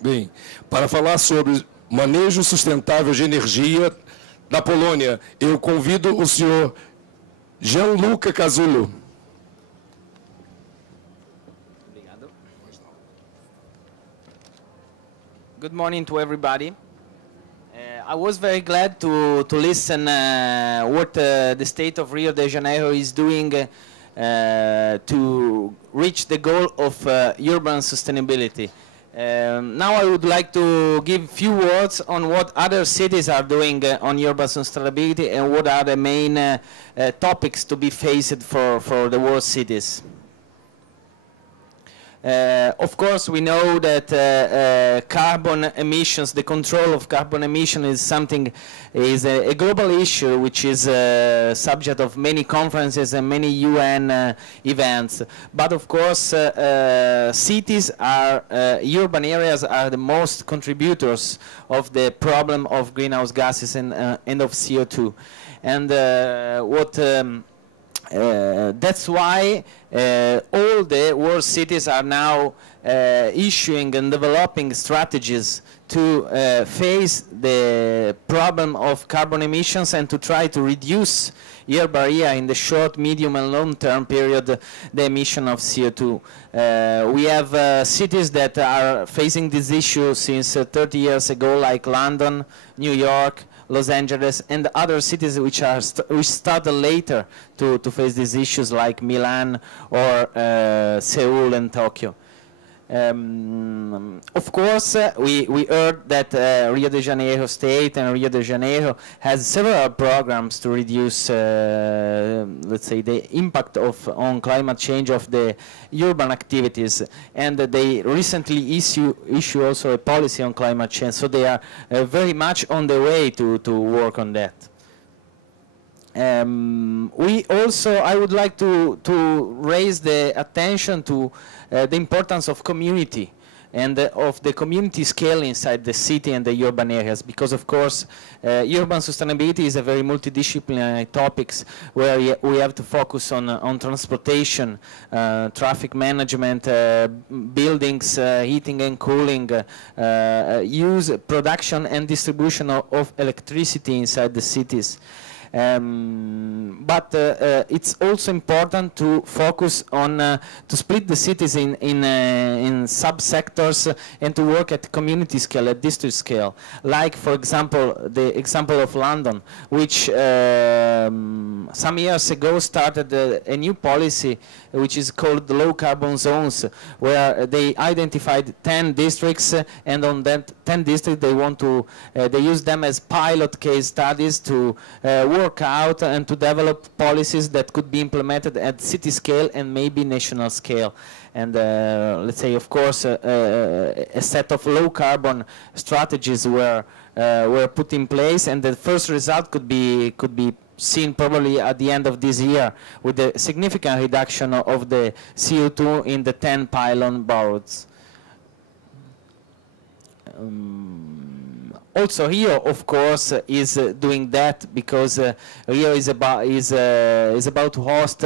Bem, para falar sobre manejo sustentável de energia da Polônia, eu convido o senhor Gianluca Cassulo. Obrigado. Good morning to everybody. I was very glad to listen what the state of Rio de Janeiro is doing to reach the goal of urban sustainability. Now I would like to give a few words on what other cities are doing on urban sustainability and what are the main topics to be faced for the world cities. Of course, we know that carbon emissions, the control of carbon emission is a global issue which is subject of many conferences and many UN events. But of course, cities are, urban areas are the most contributors of the problem of greenhouse gases and of CO2. And that's why all the world cities are now issuing and developing strategies to face the problem of carbon emissions and to try to reduce year by year in the short, medium and long-term period the emission of CO2. We have cities that are facing this issue since 30 years ago, like London, New York, Los Angeles, and other cities which started later to face these issues, like Milan or Seoul and Tokyo. Of course, we heard that Rio de Janeiro State and Rio de Janeiro has several programs to reduce, let's say, the impact on climate change of the urban activities, and they recently issue also a policy on climate change, so they are very much on the way to work on that. I would like to raise the attention to the importance of community and of the community scale inside the city and the urban areas, because of course urban sustainability is a very multidisciplinary topics where we have to focus on transportation, traffic management, buildings, heating and cooling, use, production and distribution of electricity inside the cities. But it's also important to focus on to split the cities in subsectors and to work at community scale, at district scale. Like, for example, the example of London, which some years ago started a new policy which is called the low carbon zones, where they identified 10 districts, and on that 10 districts they want to they use them as pilot case studies to work out and to develop policies that could be implemented at city scale and maybe national scale. And let's say, of course, a set of low carbon strategies were put in place, and the first result could be seen probably at the end of this year, with a significant reduction of the CO2 in the 10 pylon boroughs. Also, Rio, of course, is doing that because Rio is about to host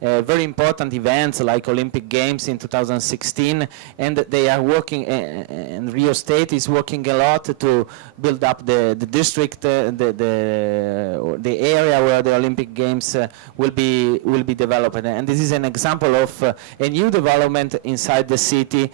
very important events like Olympic Games in 2016, and they are working, and Rio State is working a lot to build up the district, the area where the Olympic Games will be developed. And this is an example of a new development inside the city,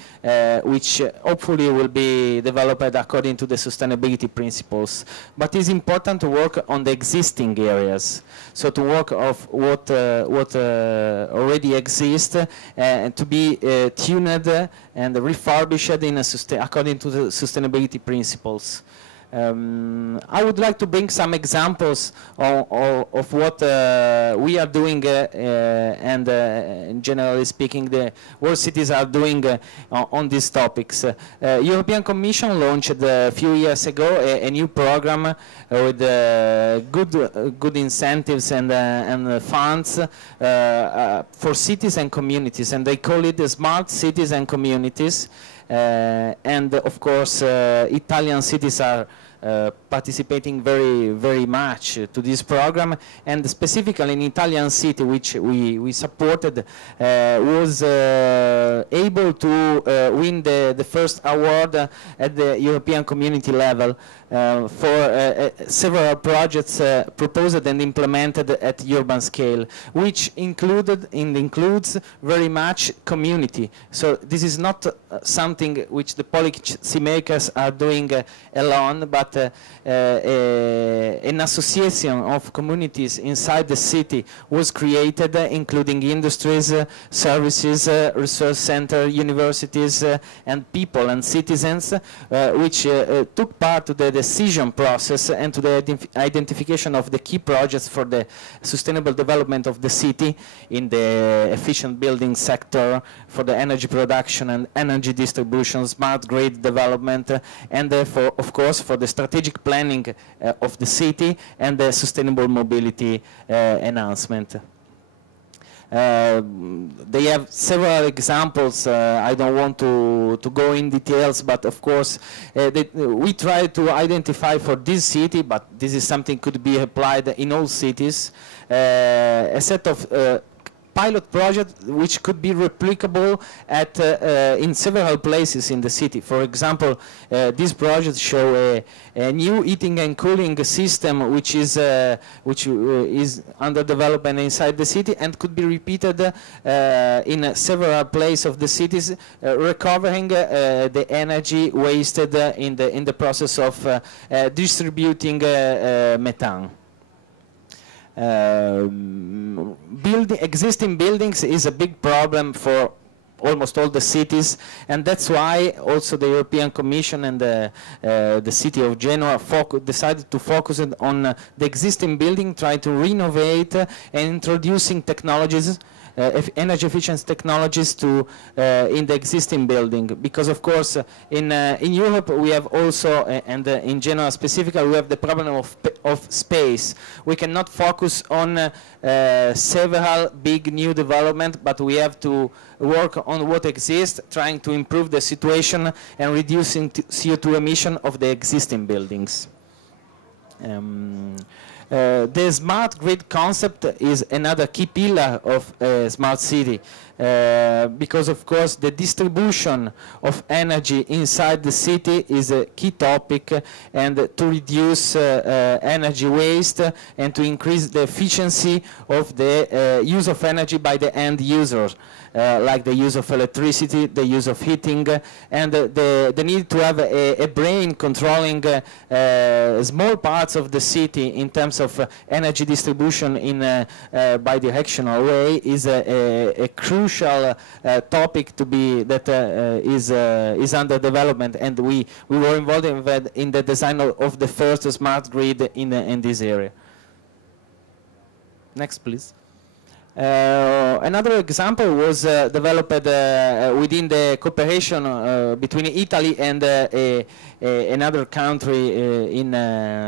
which hopefully will be developed according to the sustainability principles. But it's important to work on the existing areas, so to work of what already exists and to be tuned and refurbished according to the sustainability principles. I would like to bring some examples of what we are doing and generally speaking the world cities are doing on these topics. European Commission launched a few years ago a new program with good incentives and funds for cities and communities, and they call it the Smart Cities and Communities. And of course, Italian cities are participating very much to this program, and specifically in Italian city, which we supported, was able to win the first award at the European Community level for several projects proposed and implemented at urban scale, which includes very much community. So this is not something which the policymakers are doing alone, but an association of communities inside the city was created, including industries, services, research center, universities, and people and citizens, which took part to the decision process and to the identification of the key projects for the sustainable development of the city in the efficient building sector, for the energy production and energy distribution, smart grid development, and of course for the strategic planning of the city and the sustainable mobility enhancement. They have several examples. I don't want to go in details, but of course we try to identify for this city, but this is something could be applied in all cities, a set of pilot project which could be replicable at in several places in the city. For example, these projects show a new heating and cooling system which is under development inside the city and could be repeated in several places of the cities, recovering the energy wasted in the process of distributing methane. Existing buildings is a big problem for almost all the cities, and that's why also the European Commission and the city of Genoa decided to focus on the existing building, try to renovate and introducing technologies, energy efficient technologies to in the existing building, because of course in Europe we have also and in Genoa specifically we have the problem of space. We cannot focus on several big new development, but we have to work on what exists, trying to improve the situation and reducing CO2 emission of the existing buildings. The smart grid concept is another key pillar of a smart city, because of course the distribution of energy inside the city is a key topic, and to reduce energy waste and to increase the efficiency of the use of energy by the end users. Like the use of electricity, the use of heating, and the need to have a brain controlling small parts of the city in terms of energy distribution in a bidirectional way is a crucial topic to be that is under development, and we were involved in the design of the first smart grid in this area. Next, please. Another example was developed within the cooperation between Italy and another country in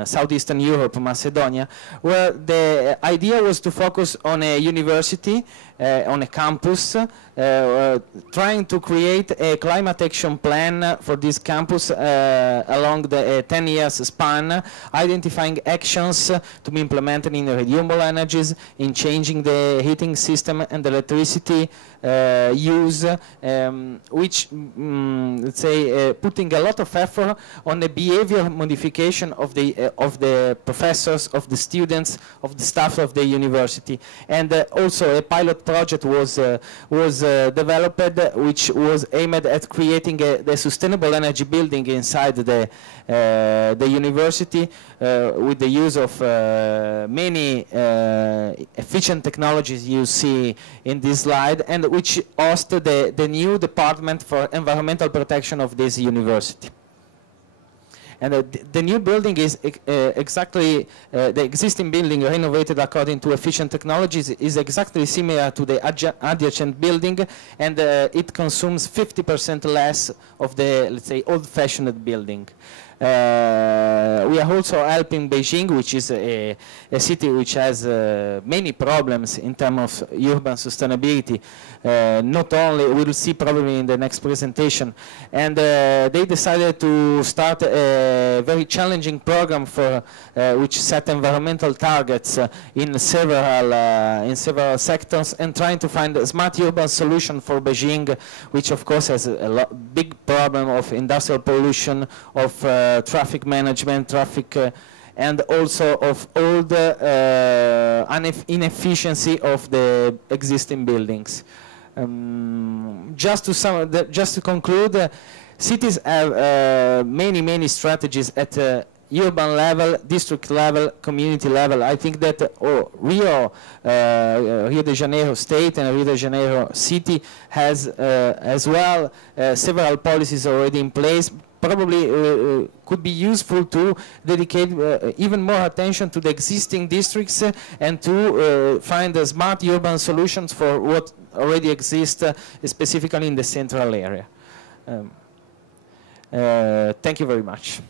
southeastern Europe, Macedonia, where the idea was to focus on a university, on a campus, trying to create a climate action plan for this campus along the 10 years span, identifying actions to be implemented in renewable energies, in changing the heating system and electricity use, which let's say putting a lot of effort on the behavior modification of the professors, of the students, of the staff of the university, and also a pilot project was developed, which was aimed at creating the sustainable energy building inside the university with the use of many efficient technologies you see in this slide, and which hosted the new department for environmental protection of this university. And the new building is exactly, the existing building renovated according to efficient technologies is exactly similar to the adjacent building, and it consumes 50% less of the, let's say, old-fashioned building. We are also helping Beijing, which is a city which has many problems in terms of urban sustainability. Not only, we'll see probably in the next presentation, and they decided to start a very challenging program for which set environmental targets in several sectors, and trying to find a smart urban solution for Beijing, which of course has a big problem of industrial pollution, of traffic management, and also of all the inefficiency of the existing buildings. Just to conclude, cities have many strategies at urban level, district level, community level. I think that Rio de Janeiro state and Rio de Janeiro city has as well several policies already in place. Probably could be useful to dedicate even more attention to the existing districts and to find smart urban solutions for what already exists, specifically in the central area. Thank you very much.